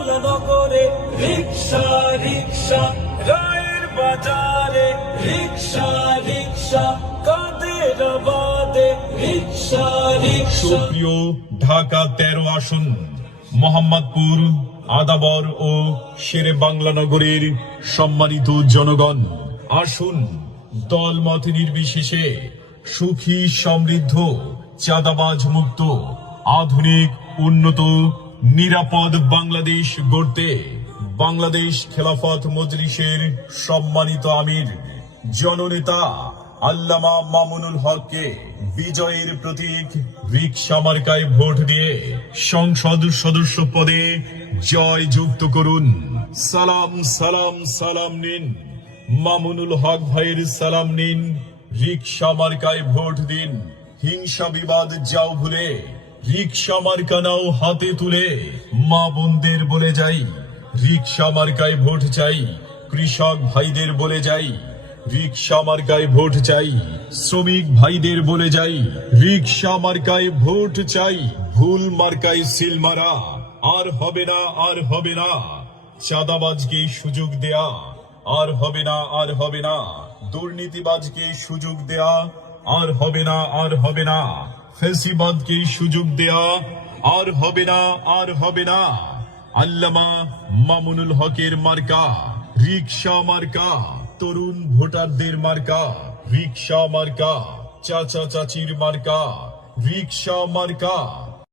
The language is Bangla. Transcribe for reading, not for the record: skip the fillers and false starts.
বাংলা নগরে রিক্সা রিক্সা রায়ের বাজারে রিক্সা রিক্সা কাদের আবাদে রিক্সা রিক্সা। সুপ্রিয় ঢাকা 13 আসন মোহাম্মদপুর আদাবর ও শেরে বাংলা নগরের সম্মানিত জনগণ, আসুন দলমত নির্বিশেষে সুখী সমৃদ্ধ চাঁদাবাজ মুক্ত আধুনিক উন্নত নিরাপদ বাংলাদেশ গড়তে বাংলাদেশ খেলাফত মজলিসের সম্মানিত আমির জননেতা আল্লামা মামুনুল হককে বিজয়ের প্রতীক রিকশা মার্কায় ভোট দিয়ে সংসদ সদস্য পদে জয় যুক্ত করুন। সালাম সালাম সালাম নিন, মামুনুল হক ভাইয়ের সালাম নিন, রিকশা মার্কায় ভোট দিন। হিংসা বিবাদ যাও ভুলে রিকশা মার্কা নাও হাতে তুলে। মা বোনদের বলে যাই রিকশা মার্কায় ভোট চাই, কৃষক ভাইদের বলে যাই রিকশা মার্কায় ভোট চাই, শ্রমিক ভাইদের বলে যাই রিকশা মার্কায় ভোট চাই। ভুল মার্কায় সিল মারা আর হবে না, আর হবে না। চাঁদাবাজকে সুযোগ দেয়া আর হবে না, আর হবে না। দুর্নীতিবাজকে সুযোগ দেয়া আর হবে না, আর হবে না। ফেসিবাদকে সুযোগ দেয়া আর হবে না, আর হবে না। আল্লামা মামুনুল হকের মার্কা রিকশা মার্কা, তরুণ ভোটারদের মার্কা রিকশা মার্কা, চাচা চাচির মার্কা রিকশা মার্কা।